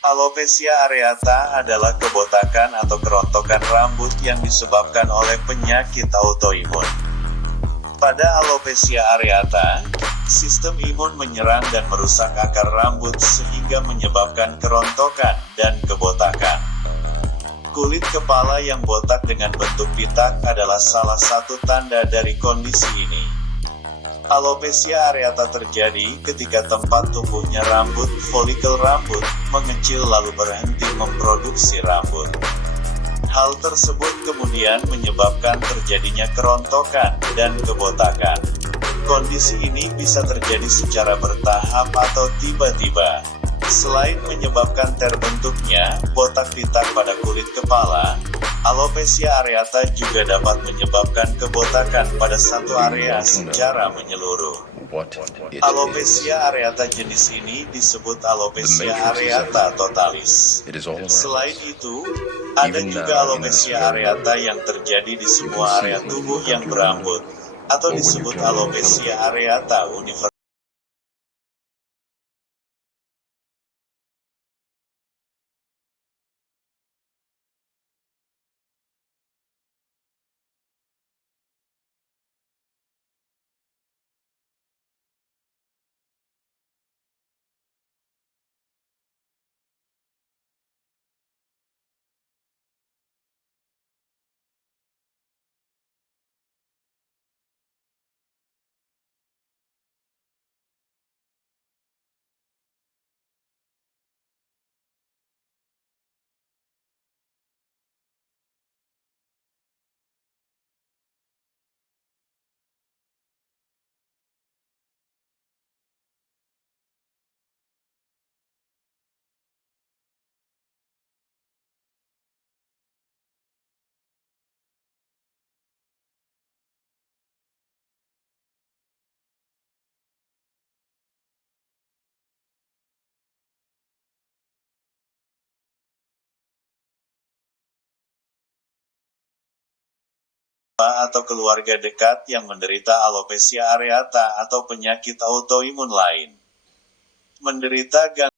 Alopecia areata adalah kebotakan atau kerontokan rambut yang disebabkan oleh penyakit autoimun. Pada alopecia areata, sistem imun menyerang dan merusak akar rambut sehingga menyebabkan kerontokan dan kebotakan. Kulit kepala yang botak dengan bentuk pitak adalah salah satu tanda dari kondisi ini. Alopecia areata terjadi ketika tempat tumbuhnya rambut, folikel rambut, mengecil lalu berhenti memproduksi rambut. Hal tersebut kemudian menyebabkan terjadinya kerontokan dan kebotakan. Kondisi ini bisa terjadi secara bertahap atau tiba-tiba. Selain menyebabkan terbentuknya botak pitak pada kulit kepala, alopecia areata juga dapat menyebabkan kebotakan pada satu area secara menyeluruh. Alopecia areata jenis ini disebut alopecia areata totalis. Selain itu, ada juga alopecia areata yang terjadi di semua area tubuh yang berambut, atau disebut alopecia areata universal. Atau keluarga dekat yang menderita alopecia areata atau penyakit autoimun lain. Menderita gangguan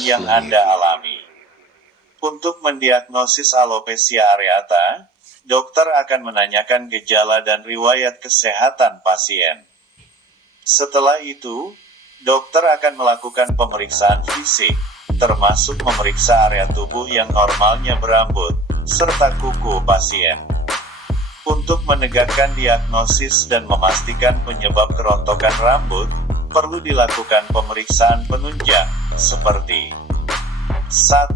yang Anda alami. Untuk mendiagnosis alopecia areata, dokter akan menanyakan gejala dan riwayat kesehatan pasien. Setelah itu, dokter akan melakukan pemeriksaan fisik, termasuk memeriksa area tubuh yang normalnya berambut, serta kuku pasien. Untuk menegakkan diagnosis dan memastikan penyebab kerontokan rambut, perlu dilakukan pemeriksaan penunjang, seperti 1.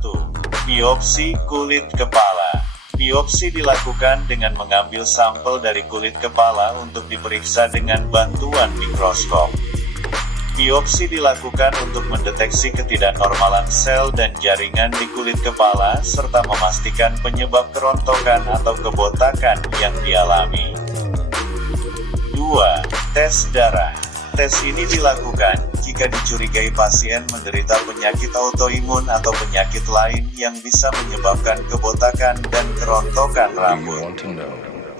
Biopsi kulit kepala. Biopsi dilakukan dengan mengambil sampel dari kulit kepala untuk diperiksa dengan bantuan mikroskop. Biopsi dilakukan untuk mendeteksi ketidaknormalan sel dan jaringan di kulit kepala serta memastikan penyebab kerontokan atau kebotakan yang dialami. 2. Tes darah. Tes ini dilakukan jika dicurigai pasien menderita penyakit autoimun atau penyakit lain yang bisa menyebabkan kebotakan dan kerontokan rambut.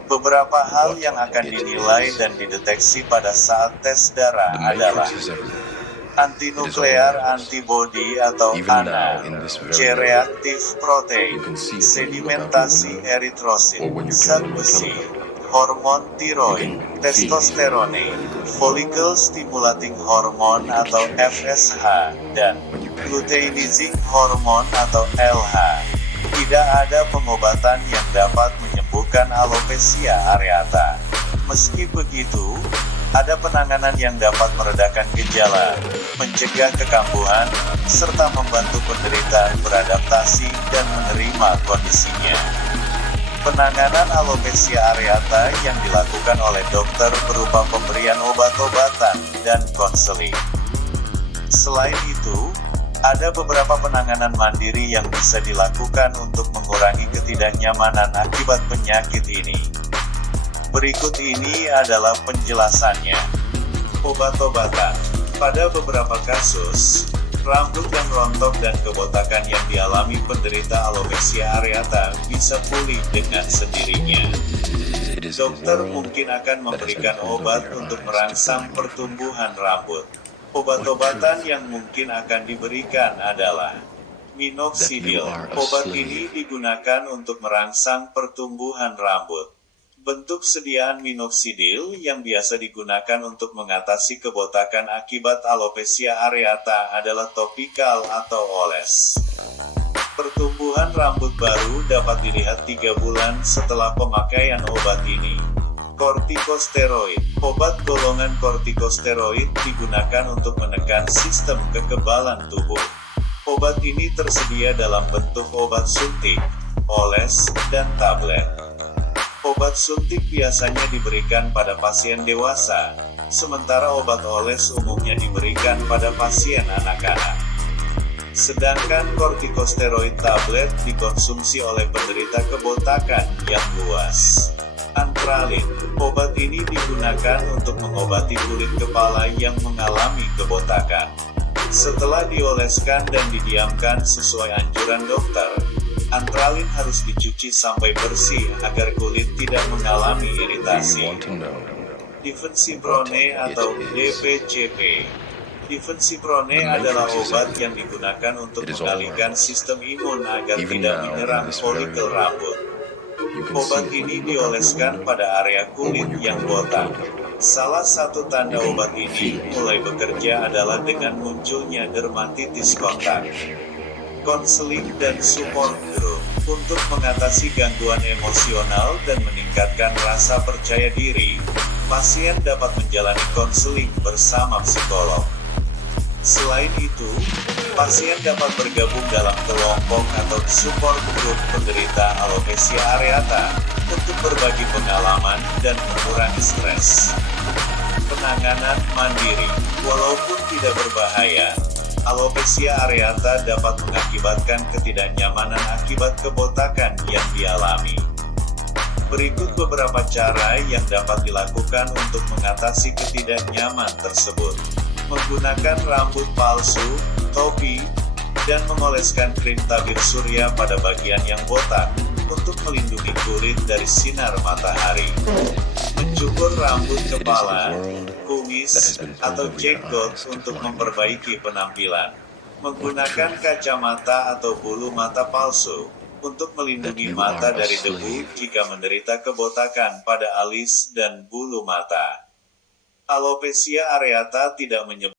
Beberapa hal yang akan dinilai dan dideteksi pada saat tes darah adalah antinuklear antibody atau ANA, C-reaktif protein, sedimentasi eritrosit, zat besi, hormon tiroid, testosterone, follicle stimulating hormone atau FSH, dan luteinizing hormone atau LH. Tidak ada pengobatan yang dapat menyembuhkan alopecia areata. Meski begitu, ada penanganan yang dapat meredakan gejala, mencegah kekambuhan, serta membantu penderita beradaptasi dan menerima kondisinya. Penanganan alopecia areata yang dilakukan oleh dokter berupa pemberian obat-obatan dan konseling. Selain itu, ada beberapa penanganan mandiri yang bisa dilakukan untuk mengurangi ketidaknyamanan akibat penyakit ini. Berikut ini adalah penjelasannya. Obat-obatan. Pada beberapa kasus, rambut yang rontok dan kebotakan yang dialami penderita alopecia areata bisa pulih dengan sendirinya. Dokter mungkin akan memberikan obat untuk merangsang pertumbuhan rambut. Obat-obatan yang mungkin akan diberikan adalah minoxidil. Obat ini digunakan untuk merangsang pertumbuhan rambut. Bentuk sediaan minoxidil yang biasa digunakan untuk mengatasi kebotakan akibat alopecia areata adalah topikal atau oles. Pertumbuhan rambut baru dapat dilihat 3 bulan setelah pemakaian obat ini. Kortikosteroid. Obat golongan kortikosteroid digunakan untuk menekan sistem kekebalan tubuh. Obat ini tersedia dalam bentuk obat suntik, oles, dan tablet. Obat suntik biasanya diberikan pada pasien dewasa, sementara obat oles umumnya diberikan pada pasien anak-anak. Sedangkan kortikosteroid tablet dikonsumsi oleh penderita kebotakan yang luas. Antralin. Obat ini digunakan untuk mengobati kulit kepala yang mengalami kebotakan. Setelah dioleskan dan didiamkan sesuai anjuran dokter, antralin harus dicuci sampai bersih agar kulit tidak mengalami iritasi. Difensiprone atau DPCP. Difensiprone adalah obat yang digunakan untuk mengalihkan sistem imun agar tidak menyerang folikel rambut. Obat ini dioleskan pada area kulit yang botak. Salah satu tanda obat ini mulai bekerja adalah dengan munculnya dermatitis kontak. Konseling dan support group. Untuk mengatasi gangguan emosional dan meningkatkan rasa percaya diri, pasien dapat menjalani konseling bersama psikolog. Selain itu, pasien dapat bergabung dalam kelompok atau support group penderita alopecia areata untuk berbagi pengalaman dan mengurangi stres. Penanganan mandiri. Walaupun tidak berbahaya, alopecia areata dapat mengakibatkan ketidaknyamanan akibat kebotakan yang dialami. Berikut beberapa cara yang dapat dilakukan untuk mengatasi ketidaknyaman tersebut. Menggunakan rambut palsu, topi, dan mengoleskan krim tabir surya pada bagian yang botak, untuk melindungi kulit dari sinar matahari. Mencukur rambut kepala, kumis, atau jenggot untuk memperbaiki penampilan. Menggunakan kacamata atau bulu mata palsu, untuk melindungi mata dari debu jika menderita kebotakan pada alis dan bulu mata. Alopecia areata tidak menyebabkan